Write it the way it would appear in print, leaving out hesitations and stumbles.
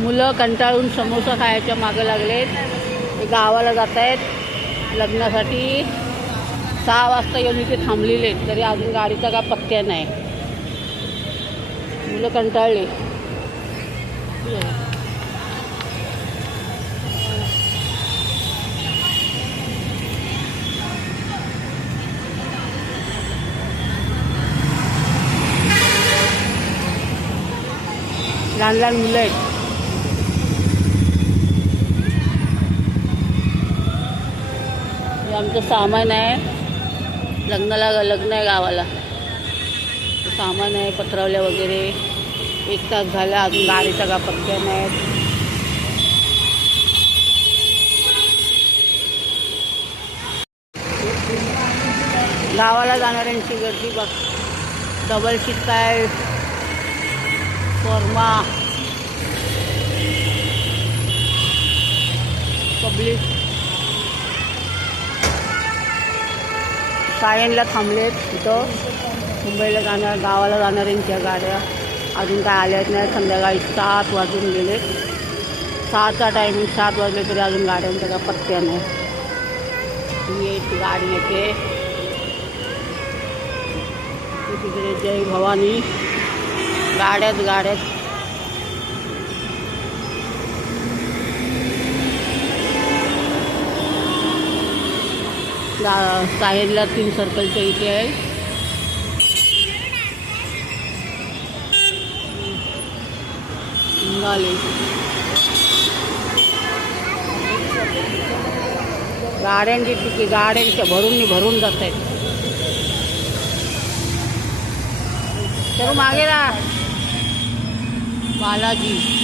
मुलं कंटाळून समोसा खायच्या मागे लागलेत. ते गावाला जात आहेत लग्नासाठी. 6 वाजता येऊन इथे थांबलेले आहेत, तरी अजून गाडीचा काय पत्त्या नाही. मुलं कंटाळले. लहान लहान मुलं आहेत. हे आमचं सामान आहे. लग्न आहे गावाला. सामान आहे, पत्रावल्या वगैरे. 1 तास झाला अजून गाडीचा का पत्त्या नाही. गावाला जाणाऱ्यांची गर्दी बघ. डबल शीट काय फॉर्मा पब्लिक सायनला थांबलेत. इथं मुंबईला गावाला जाणाऱ्यांच्या गाड्या अजून काय आल्याच नाही. संध्याकाळी 7 वाजून गेले. 6चा टायमिंग, 7 वाजले तरी अजून गाड्यांचा काय पत्त्या नाही. ही एक गाडी येते तिकडे. जय भवानी. गाड्याच साहेबला 3 सर्कलच्या इथे आहे. निघाले गाड्यांची तिकीट गाड्यांच्या भरून जात आहेत. तर मागे राहा बालाजी.